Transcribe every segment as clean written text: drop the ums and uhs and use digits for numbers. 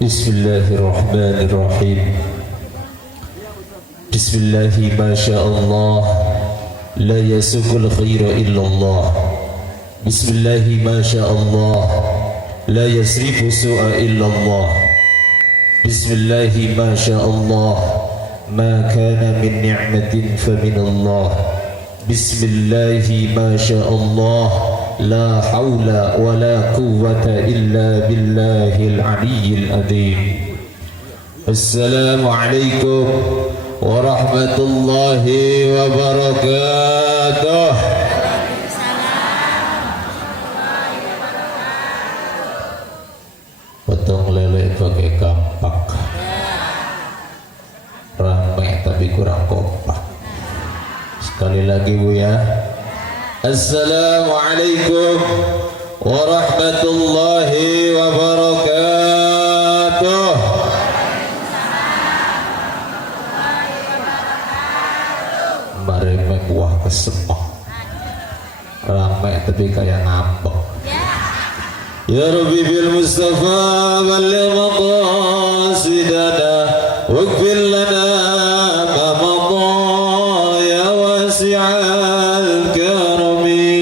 Bismillahirrahmanirrahim. Bismillahi masyaallah, la yasukul khaira illallah. Bismillahi masyaallah, la yasrifu su'a illallah. Bismillahi masyaallah, ma kana min ni'matin faminallah. Bismillahi masyaallah, la hawla wa la quwwata illa billahil aliyyil azim. Assalamualaikum warahmatullahi wabarakatuh. Potong lele pakai kampak, ramai tapi kurang kompak. Sekali lagi Bu ya. Assalamualaikum warahmatullahi wabarakatuh. Mari buah kesemak, ramai tapi kayak ngambek. Ya Rabbi bil Mustafa balligh maqasidana waghfir lana ma madha ya wasi'al karami.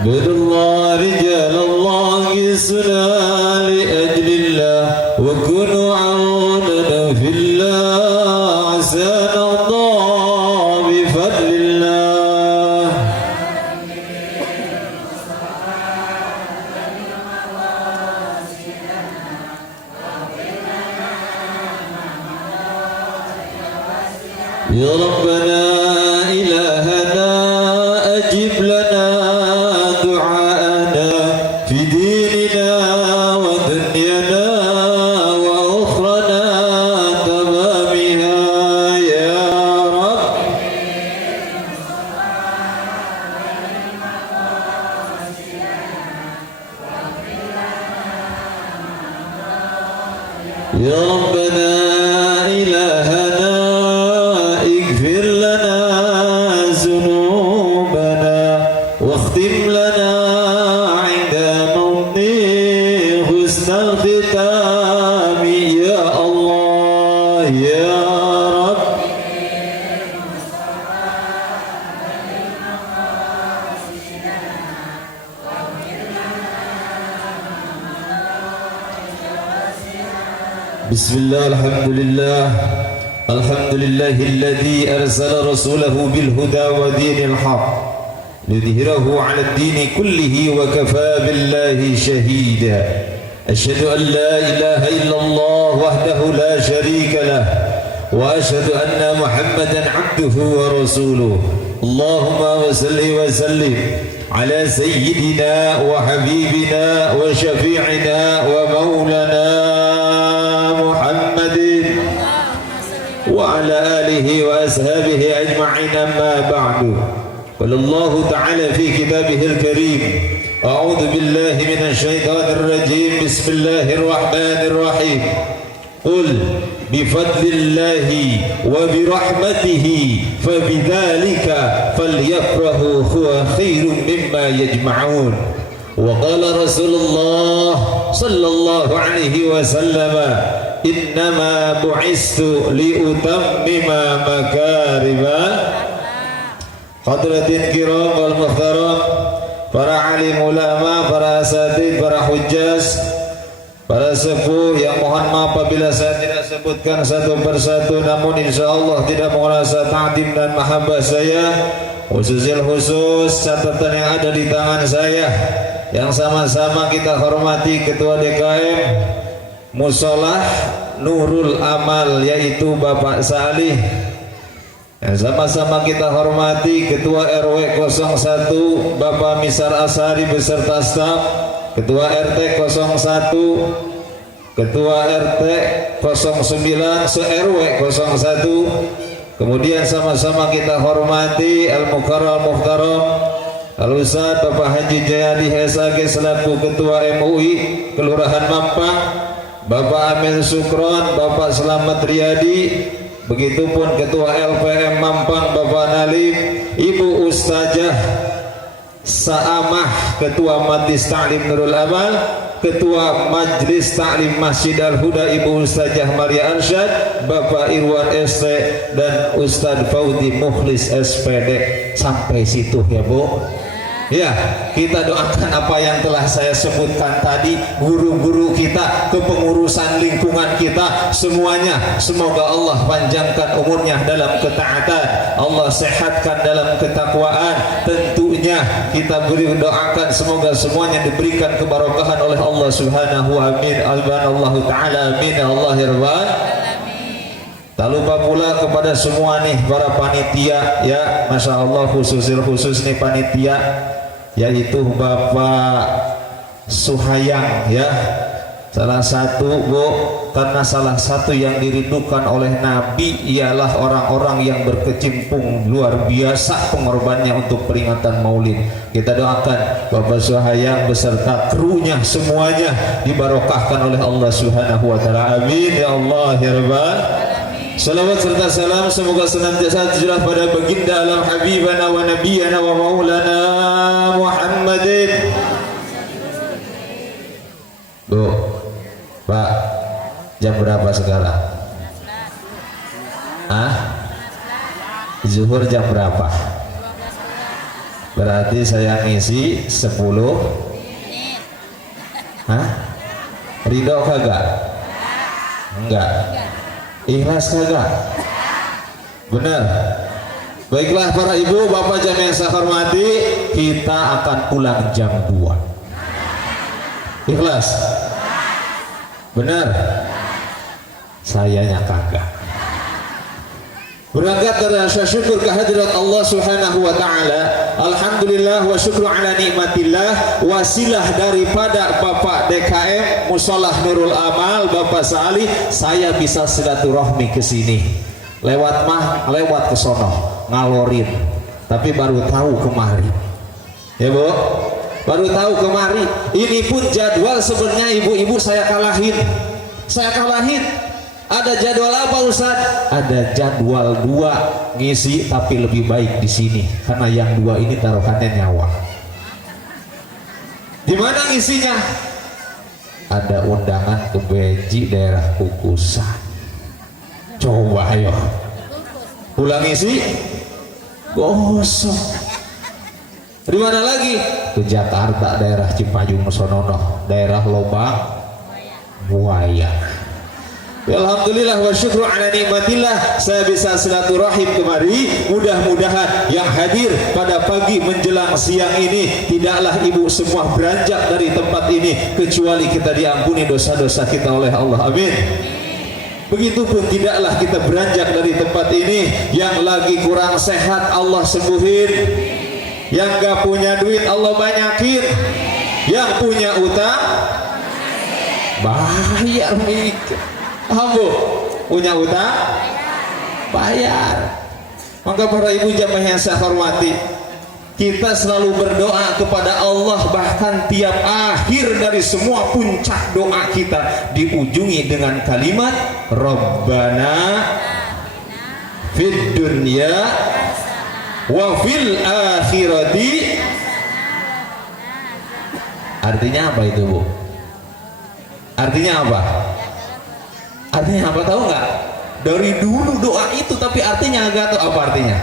Bidullah rijal Allah gisna li ajlillah wa kunu aunana fillah asana Allah bifadlillah. Ya Rabbana ilahana ajib lana du'aana fi dinina wa dunyana wa ukhrana tamamiha ya Rabb. Ya Rabbana ilahana اغفر لنا ذنوبنا واختم لنا عند موتنا حسن الختام يا الله يا رب. بسم الله الحمد لله الحمد لله الذي أرسل رسوله بالهدى ودين الحق ليظهره على الدين كله وكفى بالله شهيدا. أشهد أن لا إله إلا الله وحده لا شريك له وأشهد أن محمدا عبده ورسوله. اللهم صل وسلم على سيدنا وحبيبنا وشفيعنا ومولانا محمد وعلى آله وأصحابه أجمعين. أما بعد، قال الله تعالى في كتابه الكريم: أعوذ بالله من الشيطان الرجيم، بسم الله الرحمن الرحيم. قل بفضل الله وبرحمته فبذلك فليفرحوا هو خير مما يجمعون. وقال رسول الله صلى الله عليه وسلم: innama bu'istu liutammima makarima. Hadratin kiram wal muhtaram, para alim ulama, para asatid, para hujjaz, para sepuh yang mohon maaf apabila saya tidak sebutkan satu persatu, namun insyaallah tidak merasa ta'dim dan mahabbah saya. Khususil khusus catatan yang ada di tangan saya yang sama-sama kita hormati Ketua DKM Musolah Nurul Amal, yaitu Bapak Salih. Yang sama-sama kita hormati Ketua RW 01 Bapak Misar Asari beserta staf, Ketua RT 01, Ketua RT 09, se-RW 01. Kemudian sama-sama kita hormati Al-Mukarram Muhtaram Al-Ustaz Bapak Haji Jayadi SAG selaku Ketua MUI Kelurahan Mampang. Bapak Amin Sukron, Bapak Slamet Riyadi, begitupun Ketua LPM Mampang Bapak Nalim, Ibu Ustazah Saamah, Ketua Majlis Ta'lim Nurul Amal, Ketua Majlis Ta'lim Masjid Al-Huda Ibu Ustazah Maria Arsyad, Bapak Irwan ST dan Ustadz Faudi Mukhlis SPD. Sampai situ ya Bu. Ya, kita doakan apa yang telah saya sebutkan tadi, guru-guru kita, kepengurusan lingkungan kita, semuanya semoga Allah panjangkan umurnya dalam ketaatan, Allah sehatkan dalam ketakwaan. Tentunya kita beri doakan semoga semuanya diberikan keberkahan oleh Allah Subhanahu amin. Allah taala amin ya Allah ya Rabbal. Tak lupa pula kepada semua nih para panitia ya, Masya Allah khusus nih panitia, yaitu Bapak Suhayang ya, salah satu Bu, karena salah satu yang dirindukan oleh Nabi ialah orang-orang yang berkecimpung luar biasa pengorbannya untuk peringatan Maulid. Kita doakan Bapak Suhayang beserta krunya semuanya dibarokahkan oleh Allah Subhanahu wa taala. Amin ya Allah ya Rabbal. Salawat serta salam semoga senantiasa tercurah pada baginda alam habibana wa nabiyana wa maulana Muhammadin. Bu, Pak, jam berapa sekarang? Zuhur jam berapa? Berarti saya ngisi 10. Ridho kagak? Enggak. Ikhlas kagak? Benar. Baiklah para ibu bapak jamaah yang saya hormati, kita akan pulang jam 2. Ikhlas? Benar? Sayanya kagak. Berangkat dari rasa syukur kehadirat Allah Subhanahu wa taala. Alhamdulillah wa syukru ala nikmatillah. Wasilah daripada Bapak DKM Musholah Nurul Amal Bapak Salih, saya bisa silaturahmi ke sini. Lewat ke sono ngalorin. Tapi baru tahu kemari. Ya Bu? Baru tahu kemari. Ini pun jadwal sebenarnya ibu-ibu saya kalahin. Ada jadwal apa Ustaz? Ada jadwal 2 ngisi, tapi lebih baik di sini karena yang 2 ini taruhannya nyawa. Di mana ngisinya? Ada undangan ke Beji daerah Kukusan. Coba ayo. Pulang ngisi gosok. Di mana lagi? Ke Jakarta daerah Cipayung Sonono, daerah Lobang Buaya. Alhamdulillah wa syukru ala nikmatillah, saya bisa silaturahim kemari. Mudah-mudahan yang hadir pada pagi menjelang siang ini tidaklah ibu semua beranjak dari tempat ini kecuali kita diampuni dosa-dosa kita oleh Allah. Amin. Begitupun tidaklah kita beranjak dari tempat ini yang lagi kurang sehat Allah sembuhin, yang gak punya duit Allah banyakin, yang punya utang bayar mikir. Hambu punya utang bayar. Maka para ibu jamaah yang saya hormati, kita selalu berdoa kepada Allah, bahkan tiap akhir dari semua puncak doa kita diujungi dengan kalimat Rabbana fid dunya wa fil akhirati. Artinya apa itu Bu? Artinya apa? Artinya apa tahu nggak? Dari dulu doa itu tapi artinya nggak tahu apa artinya.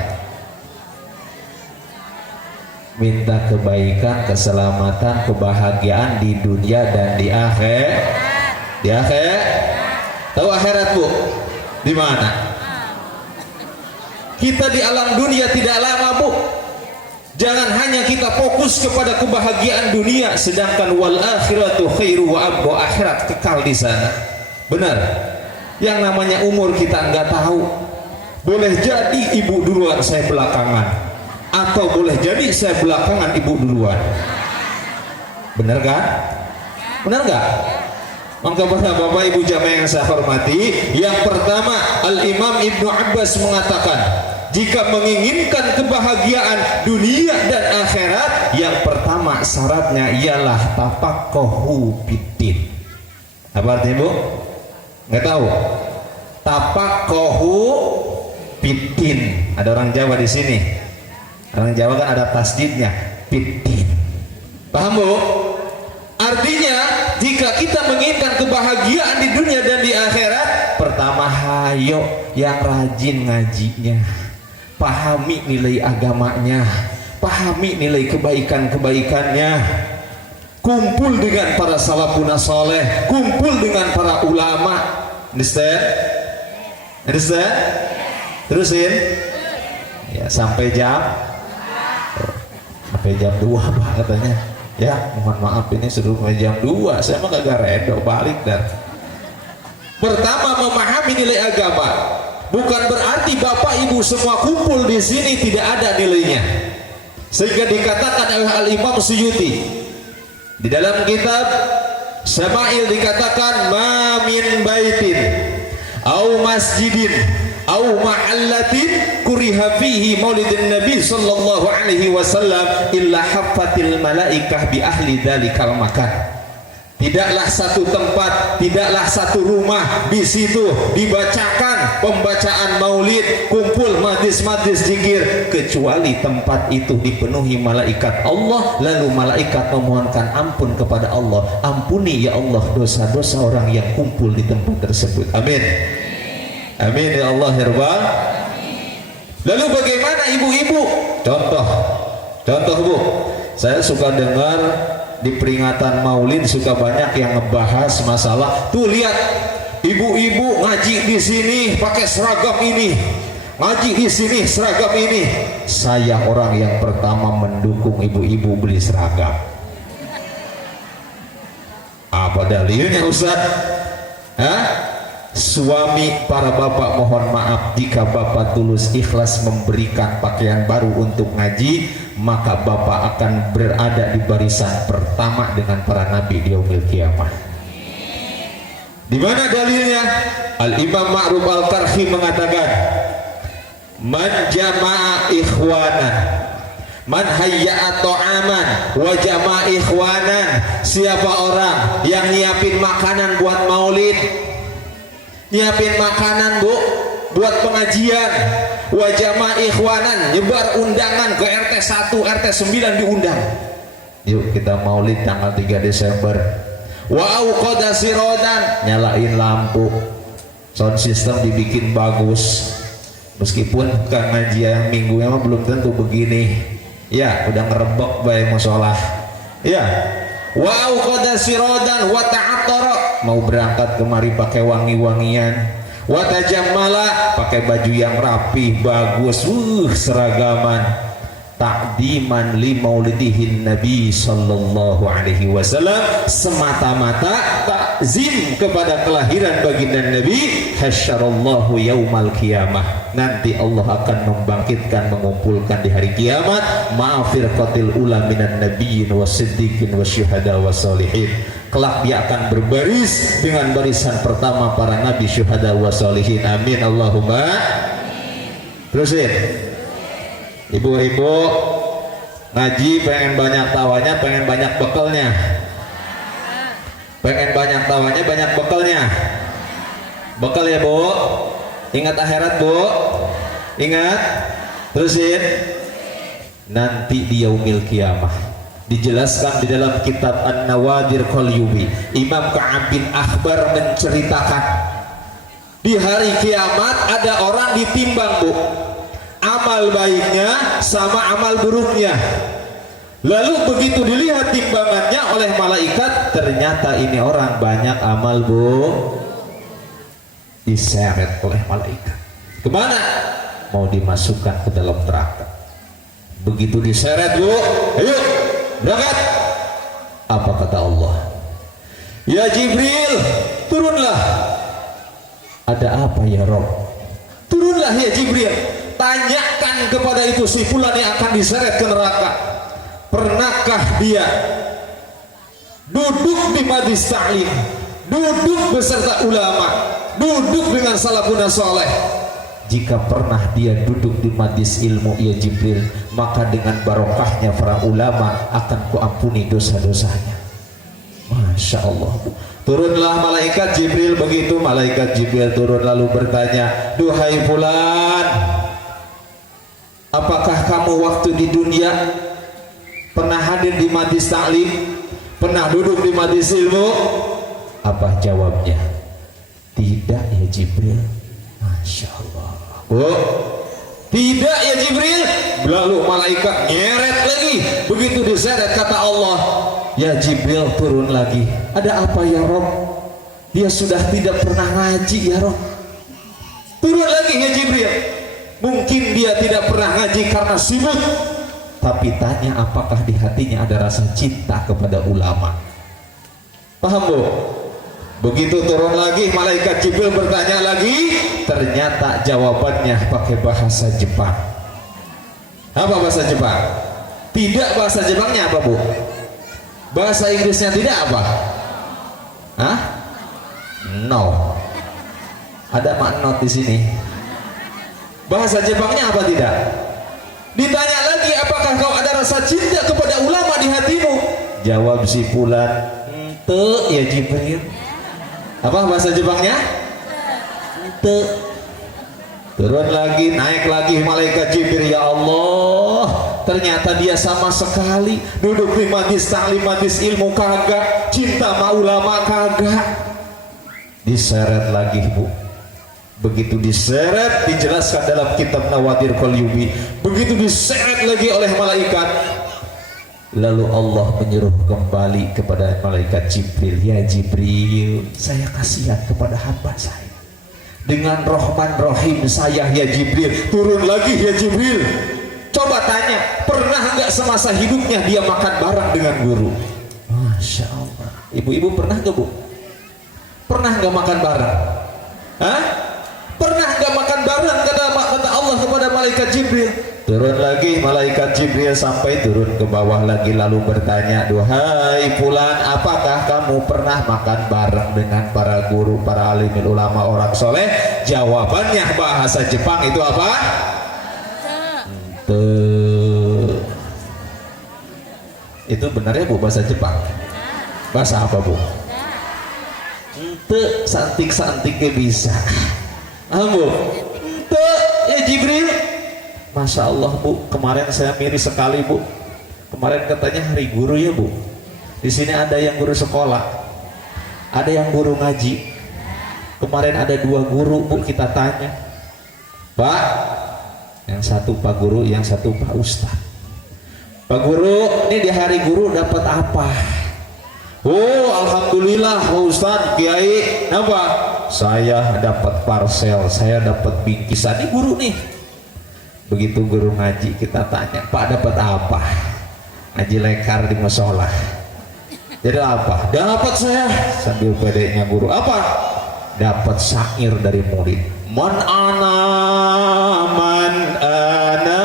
Minta kebaikan, keselamatan, kebahagiaan di dunia dan di akhirat. Di akhirat. Tahu akhirat Bu? Di mana? Kita di alam dunia tidak lama Bu. Jangan hanya kita fokus kepada kebahagiaan dunia, sedangkan wal akhiratu khairu wa abqa, akhirat kekal di sana. Benar. Yang namanya umur kita nggak tahu. Boleh jadi ibu duluan saya belakangan, atau boleh jadi saya belakangan ibu duluan. Benar kan? Benar nggak? Maka pada bapak ibu jamaah yang saya hormati, yang pertama Al-Imam Ibnu Abbas mengatakan, jika menginginkan kebahagiaan dunia dan akhirat, yang pertama syaratnya ialah tafaqquhu fiddin. Apa artinya Bu? Nggak tahu. Tapakohu pitin. Ada orang Jawa di sini. Orang Jawa kan ada tasdidnya, pitin. Paham Bu? Artinya jika kita menginginkan kebahagiaan di dunia dan di akhirat, pertama hayo yang rajin ngajinya, pahami nilai agamanya, pahami nilai kebaikan-kebaikannya, kumpul dengan para salafun saleh, kumpul dengan para ulama. Understand? Understand? Terusin ya sampai jam 2 Pak katanya. Ya mohon maaf ini sudah jam 2, saya mah kagak redo balik. Dan pertama memahami nilai agama bukan berarti bapak ibu semua kumpul di sini tidak ada nilainya, sehingga dikatakan oleh Al-Imam Suyuti di dalam kitab Syama'il dikatakan ma min baitin au masjidin au mahallatin kuriha fihi maulidin nabi sallallahu alaihi wasallam illa haffatil malaikah bi ahli dzalikal makan. Tidaklah satu tempat, tidaklah satu rumah di situ dibacakan pembacaan maulid, kumpul majlis-majlis zikir, kecuali tempat itu dipenuhi malaikat Allah, lalu malaikat memohonkan ampun kepada Allah, ampuni ya Allah dosa-dosa orang yang kumpul di tempat tersebut. Amin. Amin ya Allah ya Rabbal. Lalu bagaimana ibu-ibu? Contoh Bu, saya suka dengar di peringatan maulid suka banyak yang ngebahas masalah tuh, lihat ibu-ibu ngaji di sini pakai seragam ini, ngaji di sini seragam ini. Saya orang yang pertama mendukung ibu-ibu beli seragam. Apa dalilnya Ustaz? Hah? Suami para bapak mohon maaf jika bapak tulus ikhlas memberikan pakaian baru untuk ngaji, maka bapak akan berada di barisan pertama dengan para nabi di yaumil kiamah. Di mana dalilnya? Al-Imam Ma'ruf Al-Karhi mengatakan man jama'a ikhwanan man hayya'a ta'aman wa jama'a ikhwanan, siapa orang yang nyiapin makanan buat maulid, nyiapin makanan Bu buat pengajian, wajama ikhwanan, nyebar undangan ke RT 1, RT 9 diundang, yuk kita maulid tanggal 3 Desember. Wa auqada sirodan, nyalain lampu, sound system dibikin bagus, meskipun pengajian minggunya mah belum tentu begini ya, udah ngerebek bae musola ya. Wa auqada sirodan wa ta'attara, mau berangkat kemari pakai wangi-wangian, wa tajammala, pakai baju yang rapi bagus, seragaman, ta'diman li maulidihin nabi sallallahu alaihi wasallam, semata-mata takzim kepada kelahiran baginda Nabi. Hasyarallahu yaumal qiyamah, nanti Allah akan membangkitkan, mengumpulkan di hari kiamat ma'afirqatil ula minan nabiyyin wasiddiqin wasyuhada wassalihin. Kelak dia akan berbaris dengan barisan pertama para nabi, syuhada wassalihin. Amin Allahumma. Terusin. Ibu-ibu ngaji pengen banyak tawanya, pengen banyak bekalnya, pengen banyak tawanya, banyak bekalnya. Bekal ya Bu, ingat akhirat Bu, ingat. Terusin. Nanti di yaumil kiamah dijelaskan di dalam kitab An-Nawadir Qalyubi, Imam Ka'ab bin Akhbar menceritakan di hari kiamat ada orang ditimbang Bu, amal baiknya sama amal buruknya. Lalu begitu dilihat timbangannya oleh malaikat, ternyata ini orang banyak amal Bu, diseret oleh malaikat. Kemana? Mau dimasukkan ke dalam neraka. Begitu diseret Bu, ayo berangkat. Apa kata Allah? Ya Jibril, turunlah. Ada apa ya Rob? Turunlah ya Jibril, tanyakan kepada itu si fulan yang akan diseret ke neraka, pernahkah dia duduk di majlis ta'lim, duduk beserta ulama, duduk dengan salafun saleh? Jika pernah dia duduk di majlis ilmu ya Jibril, maka dengan barokahnya para ulama akan kuampuni dosa-dosanya. Masya Allah Bu. Turunlah malaikat Jibril. Begitu malaikat Jibril turun lalu bertanya, duhai fulan, apakah kamu waktu di dunia pernah hadir di majlis taklim, pernah duduk di majlis ilmu? Apa jawabnya? Tidak ya Jibril. Masya Allah. Oh, tidak ya Jibril. Lalu malaikat nyeret lagi. Begitu diseret kata Allah, ya Jibril turun lagi. Ada apa ya Rob? Dia sudah tidak pernah ngaji ya Rob. Turun lagi ya Jibril. Mungkin dia tidak pernah ngaji karena sibuk. Tapi tanya apakah di hatinya ada rasa cinta kepada ulama. Paham bu? Begitu turun lagi malaikat Jibril bertanya lagi. Ternyata jawabannya pakai bahasa Jepang. Apa bahasa Jepang? Tidak, bahasa Jepangnya apa bu? Bahasa Inggrisnya tidak apa? Hah? No. Ada mak not di sini. Bahasa Jepangnya apa tidak? Ditanya lagi, apakah kau ada rasa cinta kepada ulama di hatimu? Jawab si fulan, ente ya Jibril. Apa bahasa Jepangnya? Ente. Turun lagi, naik lagi malaikat Jibril. Ya Allah, ternyata dia sama sekali duduk di majlis taklim, majlis ilmu kagak, cinta sama ulama kagak. Diseret lagi bu. Begitu diseret, dijelaskan dalam kitab Nawadir Qalyubi. Begitu diseret lagi oleh malaikat, lalu Allah menyuruh kembali kepada malaikat Jibril. Ya Jibril, saya kasihan kepada hamba saya. Dengan Rahman Rahim saya ya Jibril. Turun lagi ya Jibril. Coba tanya, pernah nggak semasa hidupnya dia makan bareng dengan guru? Masya Allah. Ibu-ibu pernah nggak bu? Pernah nggak makan bareng? Hah? Pernah nggak makan bareng? Kata Allah kepada malaikat Jibril. Turun lagi malaikat Jibril sampai turun ke bawah lagi lalu bertanya, duhai fulan, apakah kamu pernah makan bareng dengan para guru, para alim ulama, orang soleh? Jawabannya bahasa Jepang itu apa? Itu benarnya bu bahasa Jepang? Bahasa apa bu? Ente santik-santiknya bisa. Bu, ente ya Jibril. Masya Allah bu, kemarin saya miris sekali bu. Kemarin katanya hari guru ya bu. Di sini ada yang guru sekolah, ada yang guru ngaji. Kemarin ada 2 guru bu, kita tanya, Pak, yang satu Pak Guru, yang satu Pak Ustadz. Pak Guru, ini di hari guru dapat apa? Oh, alhamdulillah Pak Ustadz, Kiai, apa? Saya dapat parcel, saya dapat bingkisan. Ini guru nih. Begitu guru ngaji kita tanya, Pak dapat apa? Ngaji lekar di musola. Jadi apa? Dapat saya, sambil pedenya guru. Apa? Dapat syair dari murid. Man ana, man ana.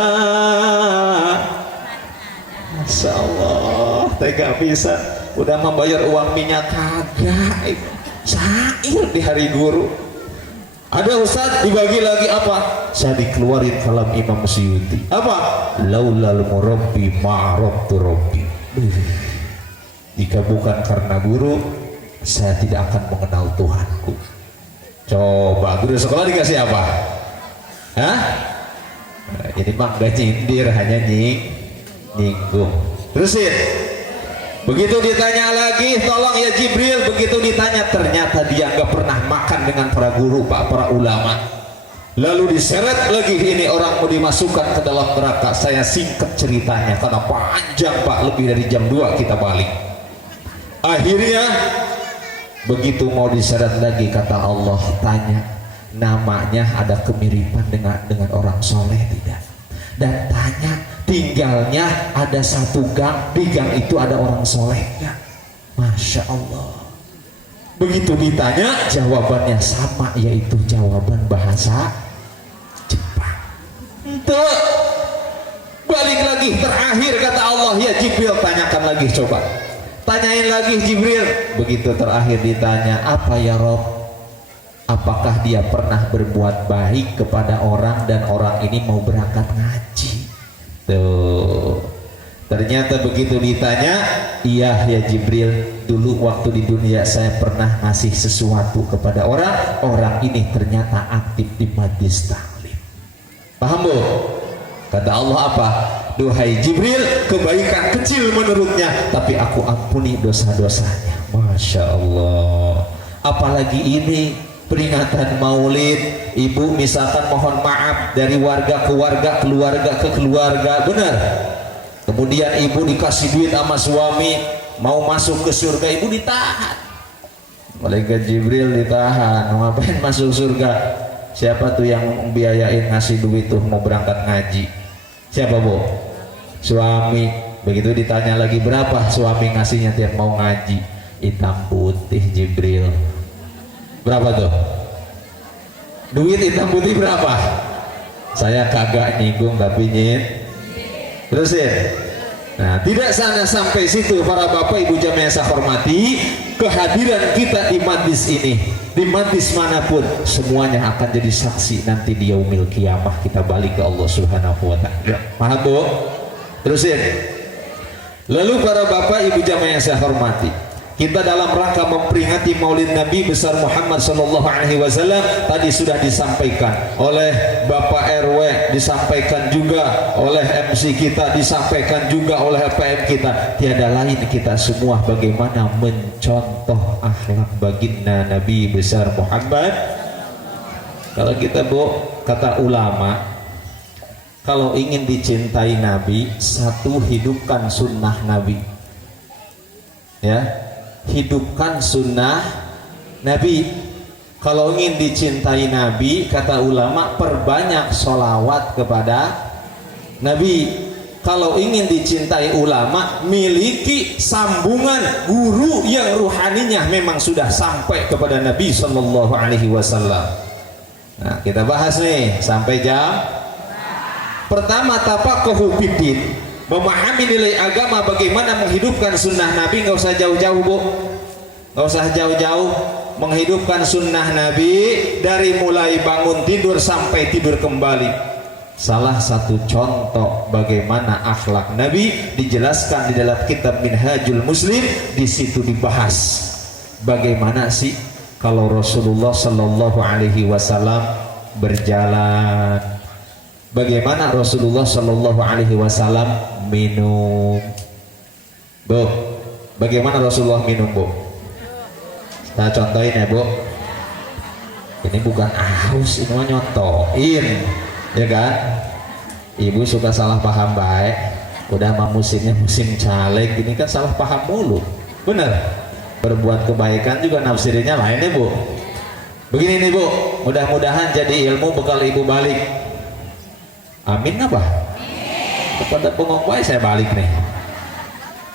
Masya Allah, tega bisa. Udah membayar uang minyak kagak. Syair di hari guru. Ada Ustaz dibagi lagi apa? Saya dikeluarin kalam Imam Suyuti. Apa? Laulal murabbi ma'rabtu rabbi. Jika bukan karena guru, saya tidak akan mengenal Tuhanku. Coba guru sekolah dikasih apa? Hah? Jadi mah gak nyindir, hanya nyinggung. Terusin. Begitu ditanya lagi, tolong ya Jibril. Begitu ditanya, ternyata dia nggak pernah makan dengan para guru, pak, para ulama. Lalu diseret lagi, ini orang mau dimasukkan ke dalam neraka. Saya singkat ceritanya karena panjang pak, lebih dari jam 2 kita balik. Akhirnya begitu mau diseret lagi, kata Allah, tanya namanya ada kemiripan dengan orang soleh tidak? Dan tanya tinggalnya ada satu gang, di gang itu ada orang soleh enggak? Masya Allah. Begitu ditanya jawabannya sama, yaitu jawaban bahasa Jepang. Itu balik lagi, terakhir kata Allah, ya Jibril tanyakan lagi, coba tanyain lagi Jibril. Begitu terakhir ditanya, apa ya Rob? Apakah dia pernah berbuat baik kepada orang dan orang ini mau berangkat ngaji? Tuh, ternyata begitu ditanya, iya ya Jibril, dulu waktu di dunia saya pernah ngasih sesuatu kepada orang ini ternyata aktif di majlis taklim. Paham bu? Kata Allah apa? Duhai Jibril, kebaikan kecil menurutnya, tapi aku ampuni dosa-dosanya. Masya Allah. Apalagi ini peringatan maulid, ibu misalkan mohon maaf dari warga ke warga, keluarga ke keluarga, benar. Kemudian ibu dikasih duit sama suami, mau masuk ke surga ibu ditahan. Malaikat Jibril ditahan, ngapain masuk surga? Siapa tuh yang biayain ngasih duit tuh mau berangkat ngaji? Siapa bu? Suami. Begitu ditanya lagi berapa suami ngasihnya tiap mau ngaji? Hitam putih Jibril. Berapa tuh? Duit hitam putih berapa? Saya kagak nyinggung tapi nyit. Terus ya. Nah, tidak sampai situ para bapak ibu jamaah yang saya hormati, kehadiran kita di majlis ini, di majlis manapun, semuanya akan jadi saksi nanti di yaumil kiamah kita balik ke Allah Subhanahu wa taala. Paham bu? Terusin. Lalu para bapak ibu jamaah yang saya hormati, kita dalam rangka memperingati Maulid Nabi besar Muhammad sallallahu alaihi wasallam tadi sudah disampaikan oleh Bapak RW, disampaikan juga oleh MC kita, disampaikan juga oleh PM kita. Tiada lain kita semua bagaimana mencontoh akhlak baginda Nabi besar Muhammad. Kalau kita bu, kata ulama, kalau ingin dicintai Nabi, satu hidupkan sunnah Nabi. Ya. Hidupkan sunnah Nabi. Kalau ingin dicintai Nabi, kata ulama, perbanyak sholawat kepada Nabi. Kalau ingin dicintai ulama, miliki sambungan guru yang ruhaninya memang sudah sampai kepada Nabi Sallallahu Alaihi Wasallam. Nah, kita bahas nih sampai jam. Pertama, tafaqquhu fiddin, memahami nilai agama, bagaimana menghidupkan sunnah Nabi. Nggak usah jauh-jauh bu, nggak usah jauh-jauh, menghidupkan sunnah Nabi dari mulai bangun tidur sampai tidur kembali. Salah satu contoh bagaimana akhlak Nabi dijelaskan di dalam kitab Minhajul Muslim. Di situ dibahas bagaimana sih kalau Rasulullah Sallallahu Alaihi Wasallam berjalan, bagaimana Rasulullah Sallallahu Alaihi Wasallam minum. Bu, bagaimana Rasulullah minum bu? Nah contohin ya bu. Ini bukan harus, ini mah nyontohin, ya kan? Ibu suka salah paham baik, udah mah musimnya musim caleg, ini kan salah paham mulu, bener. Berbuat kebaikan juga nafsirinya lain ya bu. Begini nih bu, mudah-mudahan jadi ilmu bekal ibu balik. Amin apa? Kepada pengong baik saya balik nih.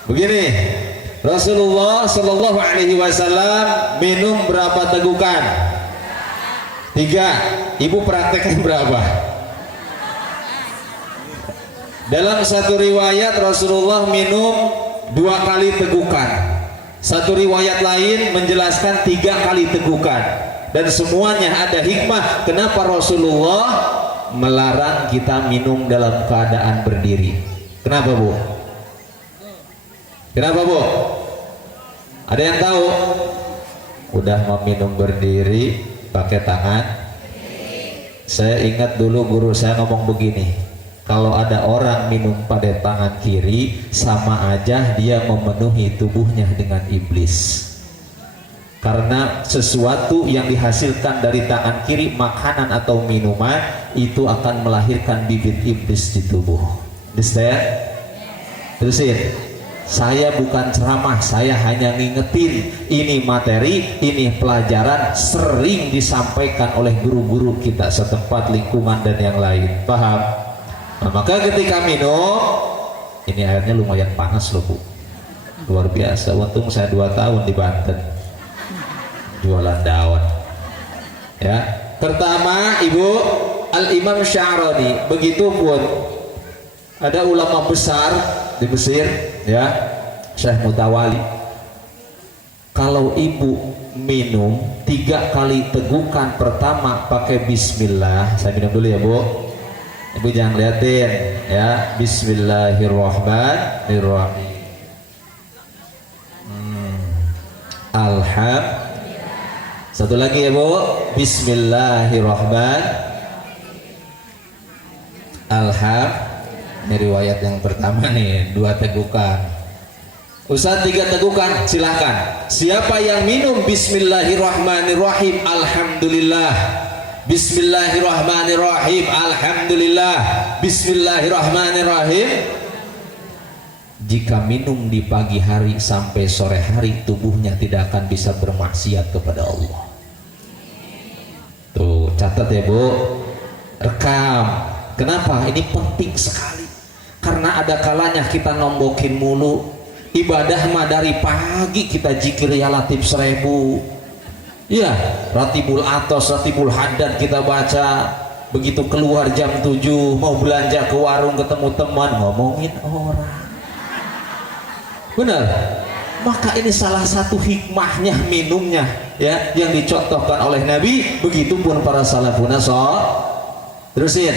Begini, Rasulullah Shallallahu Alaihi Wasallam minum berapa tegukan? 3. Ibu prakteknya berapa? Dalam satu riwayat Rasulullah minum 2 kali tegukan. Satu riwayat lain menjelaskan 3 kali tegukan. Dan semuanya ada hikmah kenapa Rasulullah melarang kita minum dalam keadaan berdiri. Kenapa bu? Kenapa bu? Ada yang tahu? Udah mau minum berdiri pakai tangan. Saya ingat dulu guru saya ngomong begini, kalau ada orang minum pada tangan kiri, sama aja dia memenuhi tubuhnya dengan iblis. Karena sesuatu yang dihasilkan dari tangan kiri, makanan atau minuman, itu akan melahirkan bibit iblis di tubuh. Understand? Terusin. Saya bukan ceramah, saya hanya ngingetin. Ini materi, ini pelajaran sering disampaikan oleh guru-guru kita setempat, lingkungan dan yang lain. Paham? Nah, maka ketika minum, ini airnya lumayan panas loh bu, luar biasa. Untung saya 2 tahun di Banten jualan daun. Ya, pertama ibu, Al-Imam Sya'rani, begitupun ada ulama besar di Mesir, ya, Syekh Mutawali. Kalau ibu minum 3 kali tegukan, pertama pakai bismillah. Saya minum dulu ya bu, ibu jangan liatin ya. Bismillahirrahmanirrahim. Satu lagi ya Bu, Ini riwayat yang pertama nih, 2 tegukan. Ustaz 3 tegukan, silahkan. Siapa yang minum Bismillahirrahmanirrahim, Alhamdulillah. Bismillahirrahmanirrahim, Alhamdulillah. Bismillahirrahmanirrahim. Jika minum di pagi hari sampai sore hari, tubuhnya tidak akan bisa bermaksiat kepada Allah. Tuh, catat ya Bu, rekam. Kenapa? Ini penting sekali. Karena ada kalanya kita nombokin mulu. Ibadah mah dari pagi kita zikir ya Latif 1000. Ya, Ratibul Atos, Ratibul Haddad kita baca. Begitu keluar jam 7 mau belanja ke warung ketemu teman ngomongin orang. Benar? Maka ini salah satu hikmahnya minumnya ya yang dicontohkan oleh Nabi, begitupun para salafun saleh. Terusin.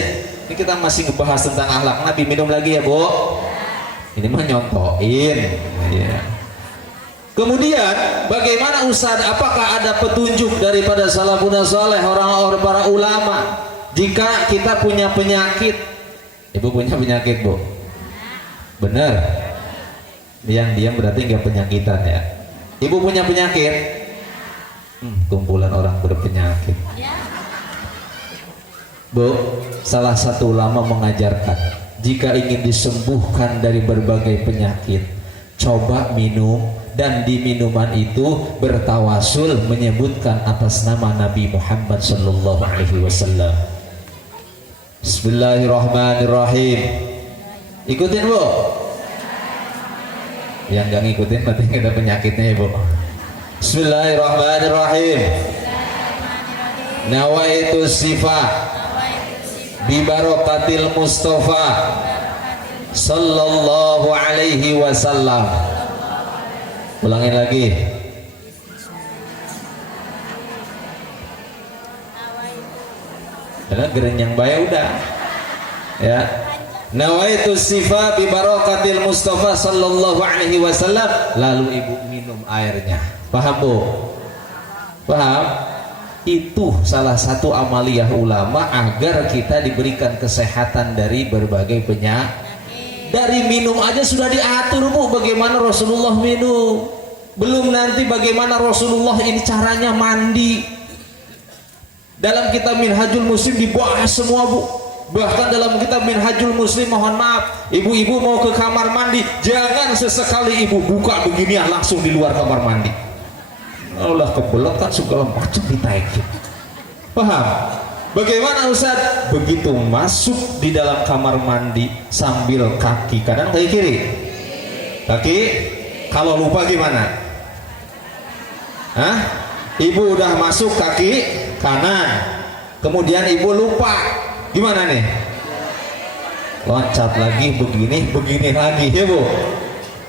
Ini kita masih ngebahas tentang akhlak Nabi. Minum lagi ya Bu. Ini mah nyontohin ya. Kemudian bagaimana Ustaz, apakah ada petunjuk daripada salafun saleh, orang-orang para ulama, jika kita punya penyakit? Ibu punya penyakit Bu? Benar. Yang diam berarti nggak penyakitan ya. Ibu punya penyakit? Kumpulan orang berpenyakit. Bu, salah satu ulama mengajarkan, jika ingin disembuhkan dari berbagai penyakit, coba minum, dan di minuman itu bertawasul menyebutkan atas nama Nabi Muhammad sallallahu alaihi wasallam. Bismillahirrahmanirrahim. Ikutin Bu. Yang nggak ngikutin berarti ada penyakitnya ya Bu. Bismillahirrahmanirrahim. Nawaitu sifat bibarokatil Mustafa sallallahu alaihi wasallam. Ulangin lagi. Karena gerenyang bayar udah ya. Nawaitu sifa bibarokatil Mustafa sallallahu alaihi wasallam. Lalu ibu minum airnya. Paham Bu? Paham? Itu salah satu amaliyah ulama agar kita diberikan kesehatan dari berbagai penyakit. Dari minum aja sudah diatur Bu, bagaimana Rasulullah minum. Belum nanti bagaimana Rasulullah ini caranya mandi. Dalam kitab Minhajul Muslim dibahas semua Bu. Bahkan dalam kitab Minhajul Muslim, mohon maaf, ibu-ibu mau ke kamar mandi, jangan sesekali ibu buka beginian langsung di luar kamar mandi. Allah kebelet kan segala macam ditaikin. Paham? Bagaimana Ustaz? Begitu masuk di dalam kamar mandi sambil kaki kanan kaki kiri. Kaki. Kalau lupa gimana? Hah? Ibu udah masuk kaki kanan. Kemudian ibu lupa. Gimana nih? Loncat lagi begini lagi ya Bu.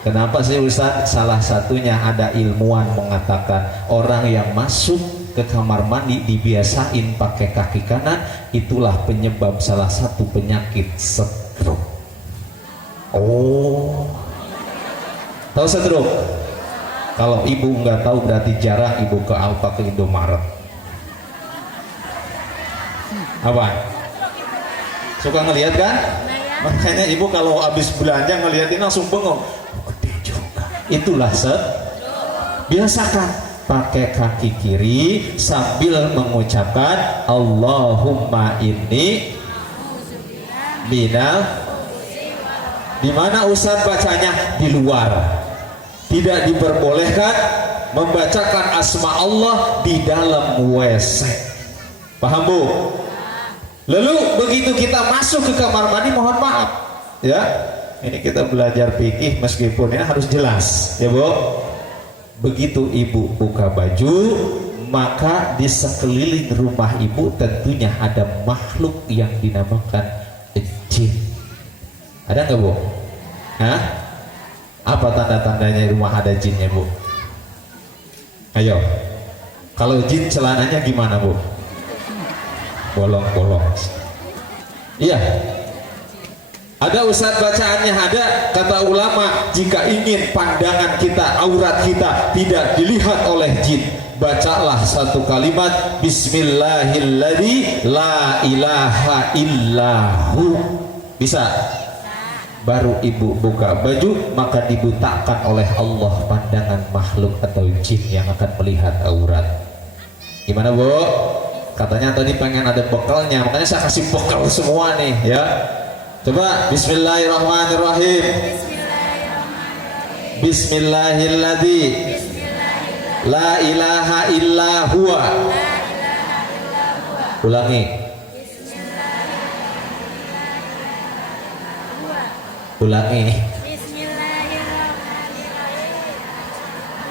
Kenapa sih Ustaz? Salah satunya ada ilmuwan mengatakan orang yang masuk ke kamar mandi dibiasain pakai kaki kanan, itulah penyebab salah satu penyakit stroke. Oh, tahu stroke? Kalau ibu nggak tahu berarti jarang ibu ke Alfa, ke Indomaret. Apa? Suka ngelihat kan? Makanya ibu kalau habis belanja ngeliatin langsung bengong. Itulah biasakan pakai kaki kiri sambil mengucapkan Allahumma inni minal. Di mana Ustaz bacanya? Di luar. Tidak diperbolehkan membacakan asma Allah di dalam WC. Paham Bu? Lalu begitu kita masuk ke kamar mandi, mohon maaf ya. Ini kita belajar fikih meskipun ini harus jelas ya Bu. Begitu ibu buka baju, maka di sekeliling rumah ibu tentunya ada makhluk yang dinamakan jin. Ada nggak Bu? Hah? Apa tanda-tandanya rumah ada jinnya Bu? Ayo. Kalau jin celananya gimana Bu? Bolong-bolong. Iya. Ada Ustaz bacaannya, ada. Kata ulama, jika ingin pandangan kita, aurat kita tidak dilihat oleh jin, bacalah satu kalimat Bismillahilladzi la ilaha illahu. Bisa? Baru ibu buka baju, maka dibutakan oleh Allah pandangan makhluk atau jin yang akan melihat aurat. Gimana Bu? Katanya tadi pengen ada bekalnya, makanya saya kasih bekal semua nih ya. Coba Bismillahirrahmanirrahim. Bismillahilladzi la ilaha illa huwa. Ulangi. Ulangi.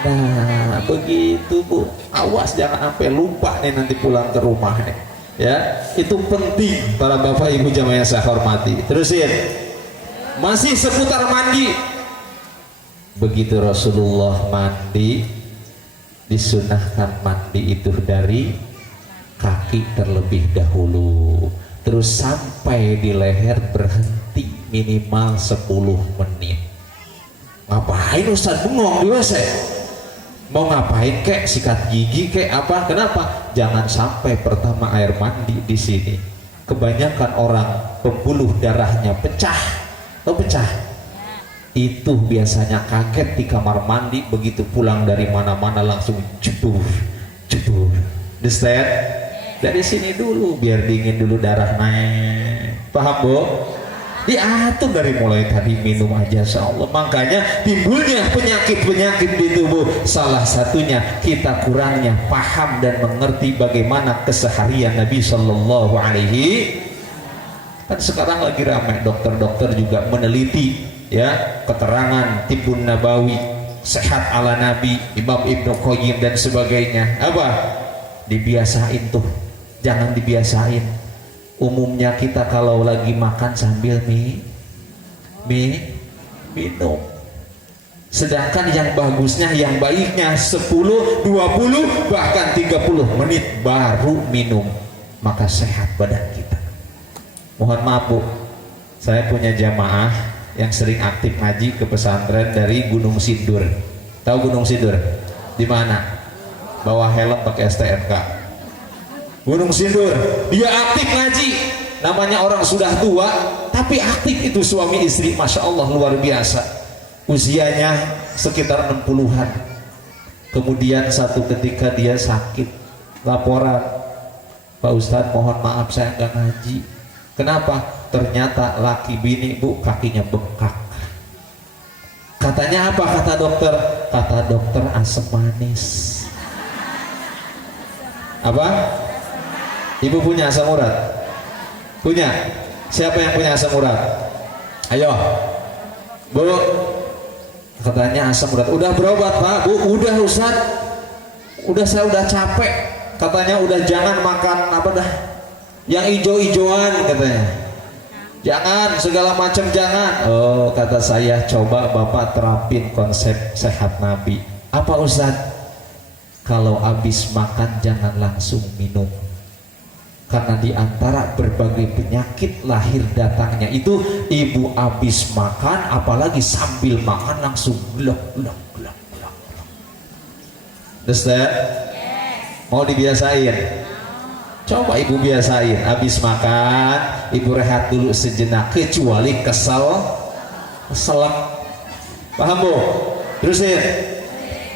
Nah begitu Bu, awas jangan sampai lupa nih nanti pulang ke rumah nih ya. Itu penting para bapak ibu jamaah yang saya hormati. Terusin, masih seputar mandi. Begitu Rasulullah mandi, disunahkan mandi itu dari kaki terlebih dahulu, terus sampai di leher berhenti minimal 10 menit. Ngapain Ustaz bengong di WC? Mau ngapain kek, sikat gigi kek apa? Kenapa? Jangan sampai pertama air mandi di sini. Kebanyakan orang pembuluh darahnya pecah. Tahu pecah? Itu biasanya kaget di kamar mandi, begitu pulang dari mana-mana langsung jebur. Understand? Dari sini dulu biar dingin dulu darah naik. Paham Bu? Diatur dari mulai tadi minum aja insya Allah. Makanya timbulnya penyakit-penyakit di tubuh, salah satunya kita kurangnya paham dan mengerti bagaimana keseharian Nabi Shallallahu Alaihi. Kan sekarang lagi ramai dokter-dokter juga meneliti ya keterangan Tibbun Nabawi, sehat ala Nabi, Imam Ibnu Qayyim dan sebagainya. Apa? Dibiasain tuh, jangan dibiasain. Umumnya kita kalau lagi makan sambil minum. Sedangkan yang bagusnya, yang baiknya 10, 20, bahkan 30 menit baru minum. Maka sehat badan kita. Mohon maaf Bu, saya punya jamaah yang sering aktif ngaji ke pesantren dari Gunung Sindur. Tahu Gunung Sindur? Di mana? Bawa helm pakai STNK. Gunung Sindur, dia aktif ngaji. Namanya orang sudah tua, tapi aktif itu suami istri, masya Allah luar biasa. Usianya sekitar 60-an. Kemudian satu ketika dia sakit, laporan, Pak Ustadz mohon maaf saya nggak ngaji. Kenapa? Ternyata laki bini Bu kakinya bengkak. Katanya apa kata dokter? Kata dokter asam manis. Apa? Ibu punya asam urat? Punya? Siapa yang punya asam urat? Ayo Bu. Katanya asam urat. Udah berobat Pak? Bu, udah Ustaz. Udah, saya udah capek. Katanya udah jangan makan apa dah yang ijo-ijoan katanya. Jangan, segala macam jangan. Oh kata saya, coba Bapak terapin konsep sehat Nabi. Apa Ustaz? Kalau habis makan jangan langsung minum. Karena diantara berbagai penyakit lahir datangnya itu ibu habis makan, apalagi sambil makan langsung glok. Understand? Mau dibiasain? Coba ibu biasain, habis makan ibu rehat dulu sejenak, kecuali keselak. Paham Bu? Terusin.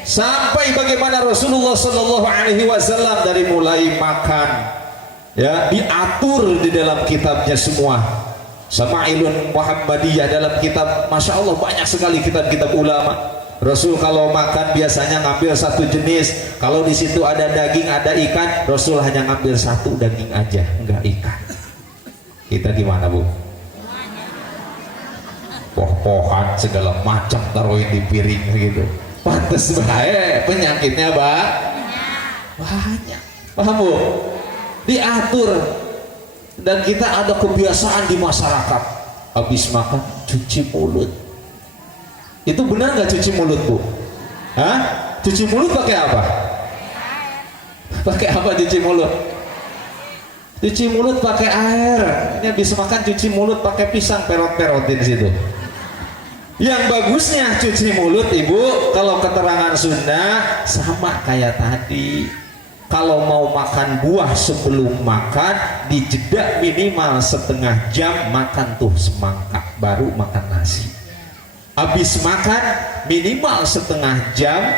Sampai bagaimana Rasulullah Shallallahu Alaihi Wasallam dari mulai makan ya diatur di dalam kitabnya semua. Sama'ilun Muhammadiyah dalam kitab, masya Allah banyak sekali kitab-kitab ulama. Rasul kalau makan biasanya ngambil satu jenis. Kalau di situ ada daging, ada ikan, Rasul hanya ngambil satu daging aja, enggak ikan. Kita gimana Bu? Poh-pohan segala macam taruhin di piring gitu. Pantes baik penyakitnya banyak. Paham Bu? Diatur. Dan kita ada kebiasaan di masyarakat, habis makan cuci mulut. Itu benar nggak cuci mulut Bu? Hah? Cuci mulut pakai apa? Pakai apa cuci mulut? Cuci mulut pakai air. Ini bisa makan cuci mulut pakai pisang, perot-perotin situ. Yang bagusnya cuci mulut ibu, kalau keterangan Sunda sama kayak tadi. Kalau mau makan buah sebelum makan, dijeda minimal setengah jam, makan tuh semangka, baru makan nasi. Habis makan minimal setengah jam,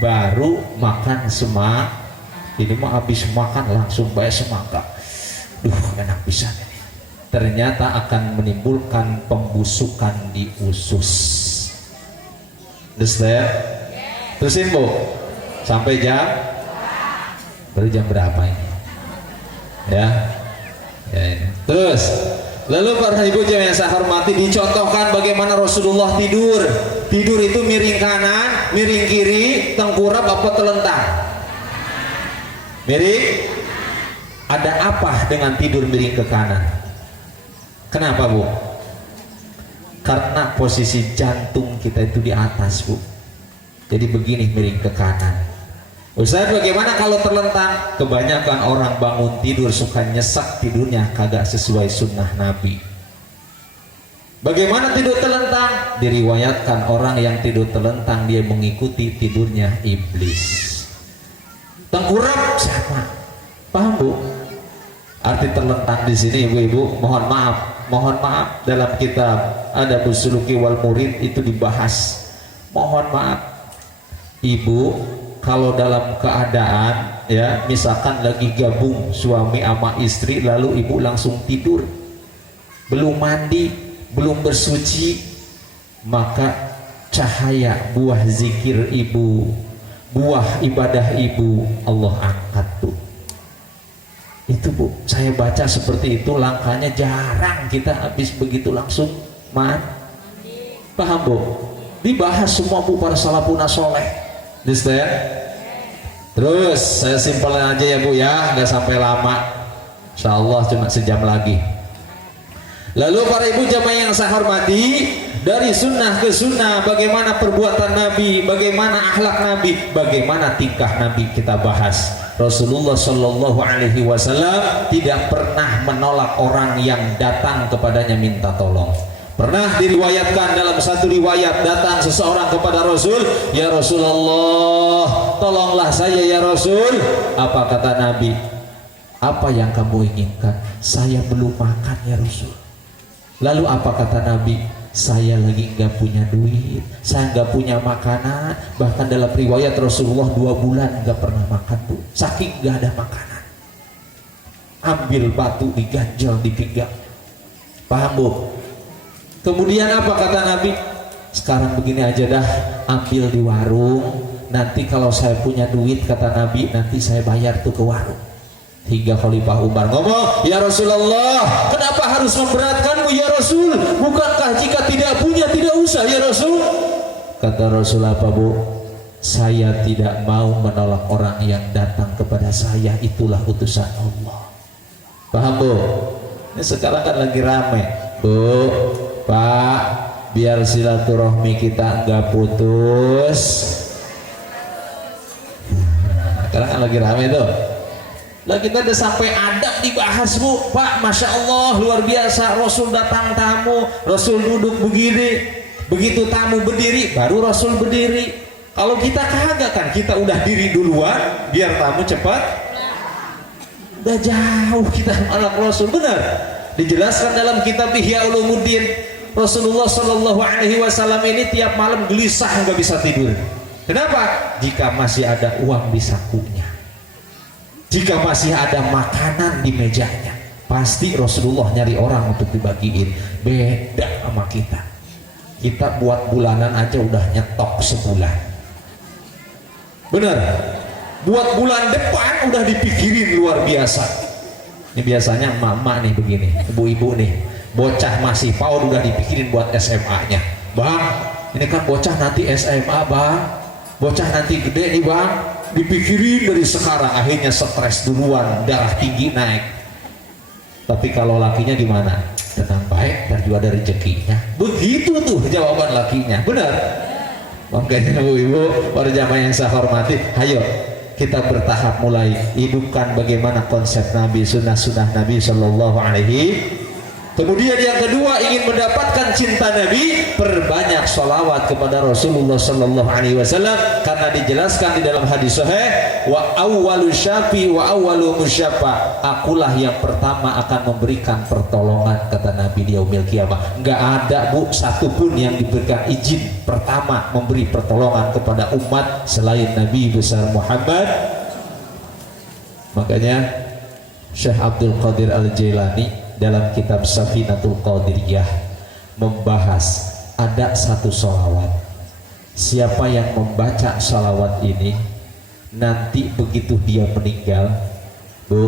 baru makan semangka. Ini mah habis makan langsung bayar semangka. Duh, enak pisan ini. Ternyata akan menimbulkan pembusukan di usus. Terusin bu, sampai jam, baru jam berapa ini? Ya, ini. Terus, lalu para ibu jemaah yang saya hormati, dicontohkan bagaimana Rasulullah tidur. Tidur itu miring kanan, miring kiri, tengkurap apa telentang? Miring. Ada apa dengan tidur miring ke kanan? Kenapa bu? Karena posisi jantung kita itu di atas bu. Jadi begini miring ke kanan. Ustaz, bagaimana kalau terlentang? Kebanyakan orang bangun tidur suka nyesak tidurnya, kagak sesuai sunnah Nabi. Bagaimana tidur terlentang? Diriwayatkan orang yang tidur terlentang dia mengikuti tidurnya iblis. Tengkurap sama, paham bu? Arti terlentang di sini ibu-ibu, mohon maaf dalam kitab Adabus Suluki wal Murid itu dibahas. Mohon maaf, ibu kalau dalam keadaan ya misalkan lagi gabung suami sama istri, lalu ibu langsung tidur, belum mandi, belum bersuci, maka cahaya buah zikir ibu, buah ibadah ibu Allah angkat tuh. Itu bu, saya baca seperti itu, langkahnya jarang kita habis begitu langsung paham bu? Dibahas semua bu para salafun soleh. Terus saya simpelin aja ya bu ya, nggak sampai lama, insya Allah cuma sejam lagi. Lalu para ibu jamaah yang saya hormati, dari sunnah ke sunnah, bagaimana perbuatan Nabi, bagaimana akhlak Nabi, bagaimana tingkah Nabi kita bahas. Rasulullah Shallallahu Alaihi Wasallam tidak pernah menolak orang yang datang kepadanya minta tolong. Pernah diriwayatkan dalam satu riwayat, datang seseorang kepada Rasul, ya Rasulullah, tolonglah saya ya Rasul. Apa kata Nabi? Apa yang kamu inginkan? Saya belum makan ya Rasul. Lalu apa kata Nabi? Saya lagi nggak punya duit, saya nggak punya makanan. Bahkan dalam riwayat Rasulullah 2 bulan nggak pernah makan bu, saking nggak ada makanan. Ambil batu diganjal di pinggang, paham bu? Kemudian apa kata Nabi? Sekarang begini aja dah, ambil di warung. Nanti kalau saya punya duit kata Nabi, nanti saya bayar tuh ke warung. Hingga Khalifah Umar ngomong, ya Rasulullah, kenapa harus memberatkanmu ya Rasul? Bukankah jika tidak punya tidak usah ya Rasul? Kata Rasul apa bu? Saya tidak mau menolak orang yang datang kepada saya, itulah utusan Allah. Paham bu? Ini sekarang kan lagi rame bu, Pak, biar silaturahmi kita enggak putus. Sekarang kan lagi rame tuh. Lah kita udah sampai adab dibahas bu, Pak, Masya Allah luar biasa. Rasul datang tamu, Rasul duduk begini, begitu tamu berdiri, baru Rasul berdiri. Kalau kita kagak kan, kita udah diri duluan, biar tamu cepat. Udah jauh kita anak Rasul, benar. Dijelaskan dalam kitab Ihya Ulumuddin, Rasulullah Shallallahu Alaihi Wasallam ini tiap malam gelisah nggak bisa tidur. Kenapa? Jika masih ada uang di sakunya, jika masih ada makanan di mejanya, pasti Rasulullah nyari orang untuk dibagiin. Beda sama kita. Kita buat bulanan aja udah nyetok sebulan. Bener? Buat bulan depan udah dipikirin luar biasa. Ini biasanya mama nih begini, ibu-ibu nih, bocah masih PAUD udah dipikirin buat SMA-nya. Bang, ini kan bocah nanti SMA bang, bocah nanti gede nih bang. Dipikirin dari sekarang, akhirnya stres duluan, darah tinggi naik. Tapi kalau lakinya gimana? Tenang baik, dan juga ada rezekinya. Begitu tuh jawaban lakinya, benar? Makanya ibu-ibu, para jamaah yang saya hormati, ayo kita bertahap mulai hidupkan bagaimana konsep Nabi, sunnah-sunnah Nabi Shallallahu Alaihi. Kemudian yang kedua, ingin mendapatkan cinta Nabi, perbanyak sholawat kepada Rasulullah Shallallahu Alaihi Wasallam, karena dijelaskan di dalam hadis sahih, wa awwalu syafi wa awwalu musyafa, akulah yang pertama akan memberikan pertolongan, kata Nabi di yaumil kiamah. Nggak ada bu satupun yang diberikan izin pertama memberi pertolongan kepada umat selain Nabi besar Muhammad. Makanya Syekh Abdul Qadir Al-Jailani dalam kitab Safinatul Qadiriyah membahas ada satu sholawat, siapa yang membaca sholawat ini nanti begitu dia meninggal, bu,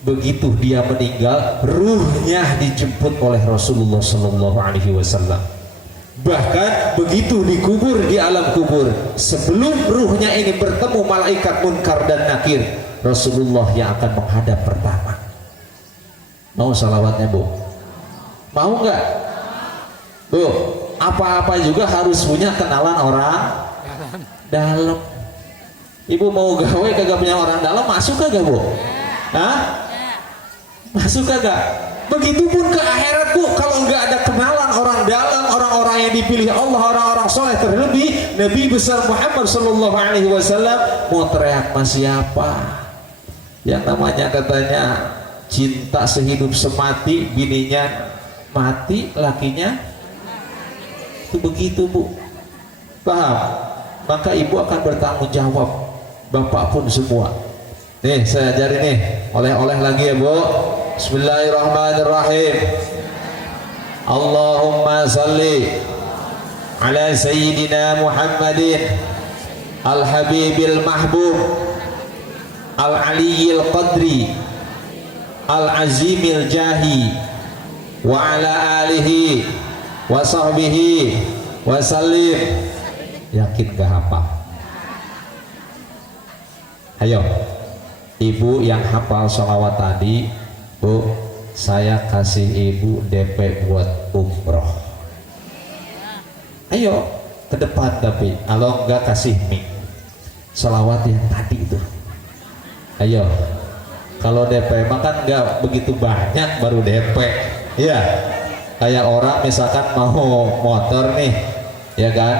begitu dia meninggal ruhnya dijemput oleh Rasulullah Shallallahu Alaihi Wasallam. Bahkan begitu dikubur di alam kubur, sebelum ruhnya ini bertemu malaikat Munkar dan Nakir, Rasulullah yang akan menghadap pertama. Mau salawatnya bu? Mau nggak? Bu, apa-apa juga harus punya kenalan orang dalam. Ibu mau gawe kagak punya orang dalam, masuk kagak bu? Hah? Masuk kagak? Begitupun ke akhirat bu, kalau nggak ada kenalan orang dalam, orang-orang yang dipilih Allah, orang-orang soleh, terlebih Nabi besar Muhammad Sallallahu Alaihi Wasallam, mau teriak sama siapa? Yang namanya katanya cinta sehidup semati, bininya mati, lakinya itu begitu bu, paham? Maka ibu akan bertanggung jawab, bapak pun semua. Nih saya ajarin nih, oleh-oleh lagi ya bu. Bismillahirrahmanirrahim. Allahumma salli ala sayyidina Muhammadin al-habibil mahbub al-aliyil qadri al-azimil jahi wa ala alihi wa sahbihi wa sallim. Yakin gak hafal? Ayo ibu yang hafal sholawat tadi, bu, saya kasih ibu DP buat umroh. Ayo ke depan, tapi kalau enggak kasih mic sholawat yang tadi itu. Ayo, kalau DP makan nggak begitu banyak baru DP, ya. Kayak orang misalkan mau motor nih, ya kan?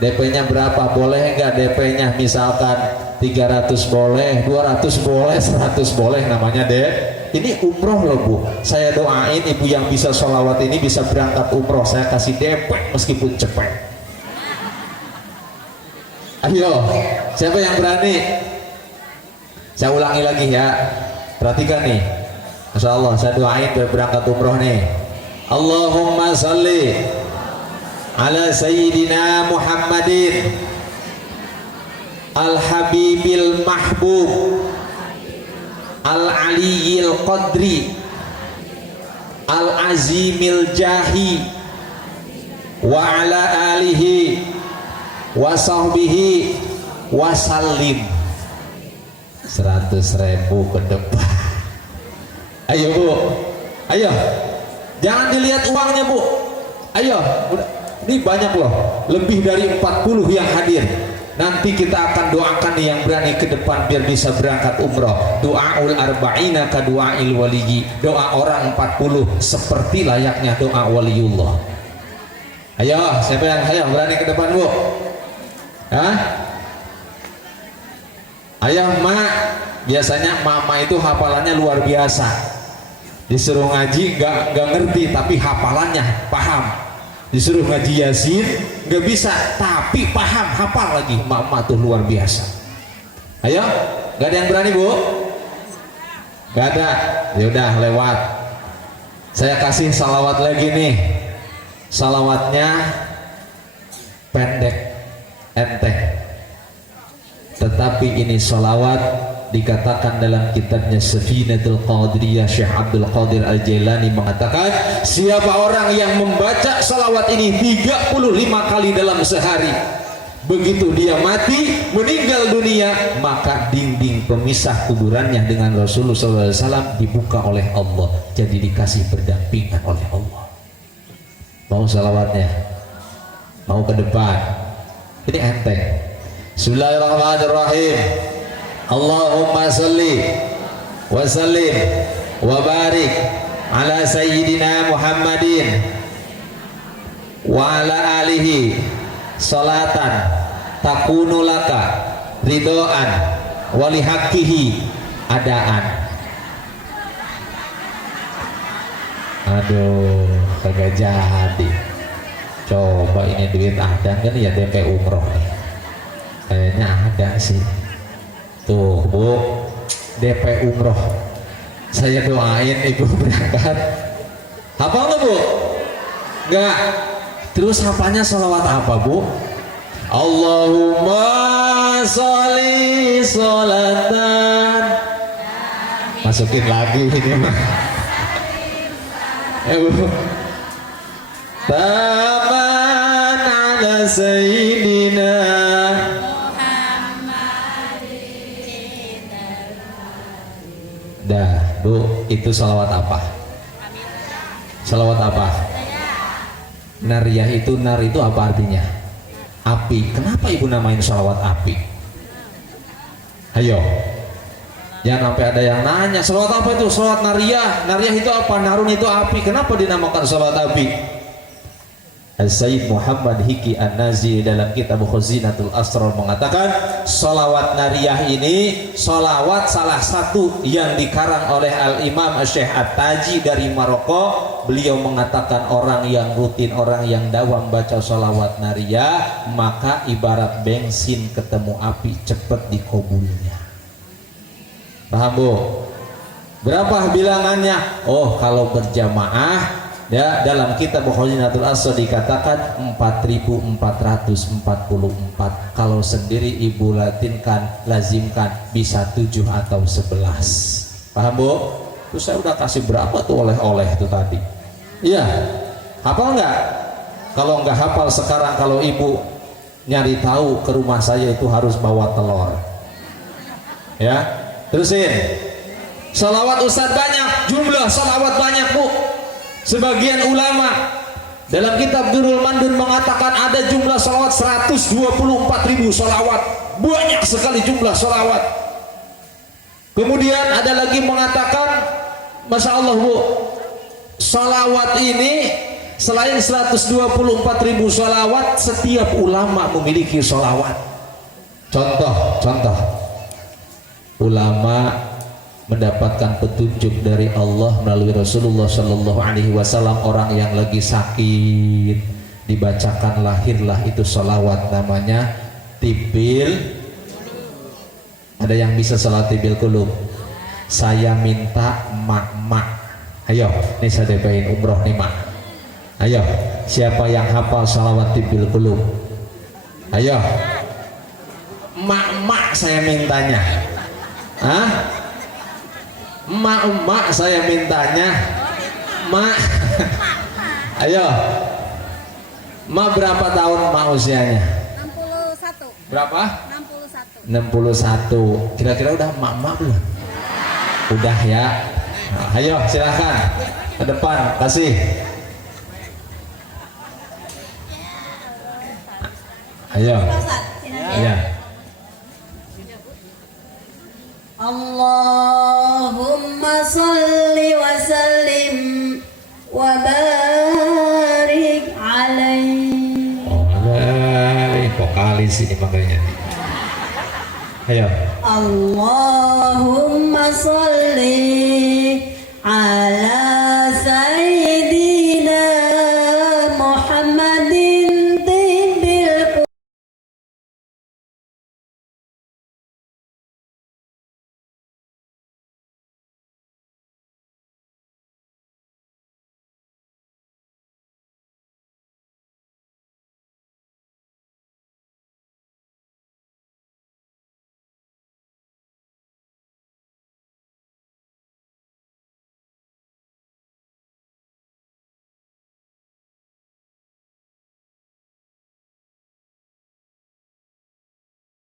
DP-nya berapa? Boleh nggak DP-nya misalkan 300 boleh, 200 boleh, 100 boleh, namanya ini umroh loh bu. Saya doain ibu yang bisa sholawat ini bisa berangkat umroh, saya kasih DP meskipun cepet. Ayo, siapa yang berani? Saya ulangi lagi ya, perhatikan nih. Masya Allah, saya doain biar berangkat umroh nih. Allahumma salli ala sayyidina Muhammadin al-habibil mahbub al-aliyil qadri al-azimil jahi wa ala alihi wa sahbihi wa sallim. 100.000 ke depan. Ayo bu, ayo, jangan dilihat uangnya bu. Ayo, ini banyak loh, lebih dari 40 yang hadir. Nanti kita akan doakan yang berani ke depan biar bisa berangkat umroh. Doaul arba'ina ka doail waliyi, doa orang 40 seperti layaknya doa waliullah. Ayo, siapa yang berani ke depan bu? Hah? Ayah mak, biasanya mama itu hafalannya luar biasa. Disuruh ngaji nggak ngerti tapi hafalannya paham. Disuruh ngaji Yasin nggak bisa tapi paham, hafal lagi. Mama tuh luar biasa. Ayo, nggak ada yang berani bu? Nggak ada. Ya udah lewat. Saya kasih salawat lagi nih. Salawatnya pendek, enteng. Tetapi ini salawat dikatakan dalam kitabnya Safinatul Qadiriyah, Syekh Abdul Qadir Al-Jailani mengatakan, siapa orang yang membaca salawat ini 35 kali dalam sehari, begitu dia mati meninggal dunia, maka dinding pemisah kuburannya dengan Rasulullah SAW dibuka oleh Allah, jadi dikasih berdampingan oleh Allah. Mau salawatnya? Mau ke depan? Ini enteng. Bismillahirrahmanirrahim. Allahumma sholli wa sallim wa barik ala sayyidina Muhammadin wa ala alihi salatan takunu laka ridhoan wali haqqihi adaan. Aduh, kagak jadi. Coba ini duit adan kan ya DP umroh nih. Kayaknya ada sih. Tuh Bu, DP umroh. Saya doain Ibu berangkat. Hafal nggak Bu? Enggak. Terus hafalnya sholawat apa Bu? Allahumma sholli sholatan. Masukin lagi ini mah. Bu. Taman ala sayyidina dah Bu, itu salawat apa? Salawat apa? Nariyah itu, nar itu apa artinya? Api. Kenapa Ibu namain salawat api? Ayo, jangan sampai ada yang nanya salawat apa itu? Salawat nariyah. Nariyah itu apa? Narun itu api. Kenapa dinamakan salawat api? Sayyid Muhammad Hiki An-Nazi dalam kitab Khazinatul Asrar mengatakan salawat nariyah ini salawat salah satu yang dikarang oleh Al-Imam Syekh At-Taji dari Maroko. Beliau mengatakan orang yang rutin, orang yang dawam baca salawat nariyah maka ibarat bensin ketemu api, cepat dikabulnya. Paham Bu? Berapa bilangannya? Oh, kalau berjamaah ya, dalam kitab Khazinatul Asrar dikatakan 4444. Kalau sendiri Ibu lazimkan bisa 7 atau 11. Paham Bu? Terus saya udah kasih berapa tuh oleh-oleh itu tadi? Iya. Hafal nggak? Kalau nggak hafal sekarang, kalau Ibu nyari tahu ke rumah saya itu harus bawa telur. Ya, terusin. Salawat Ustadz banyak, jumlah salawat banyak Bu. Sebagian ulama dalam kitab Durrul Mandun mengatakan ada jumlah salawat 124.000 salawat. Banyak sekali jumlah salawat. Kemudian ada lagi mengatakan, Masya Allah Bu, salawat ini selain 124.000 salawat, setiap ulama memiliki salawat. Contoh ulama mendapatkan petunjuk dari Allah melalui Rasulullah Shallallahu Alaihi Wasallam. Orang yang lagi sakit dibacakan lahirlah itu salawat, namanya tibil. Ada yang bisa salat tibil kulub? Saya minta mak. Ayo, ini saya depain umroh nih mak. Ayo, siapa yang hafal salawat tibil kulub? Ayo, mak saya mintanya. Hah? Mak saya mintanya. Mak. Ayo. Mak berapa tahun mak usianya? 61. Berapa? 61. 61. Kira-kira udah mak belum? Udah ya. Nah, ayo silakan ke depan, kasih. Ayo. Iya. Allahumma salli wa sallim wa barik alaihi. Oh, vokalis ini makanya. Ayo. Allahumma salli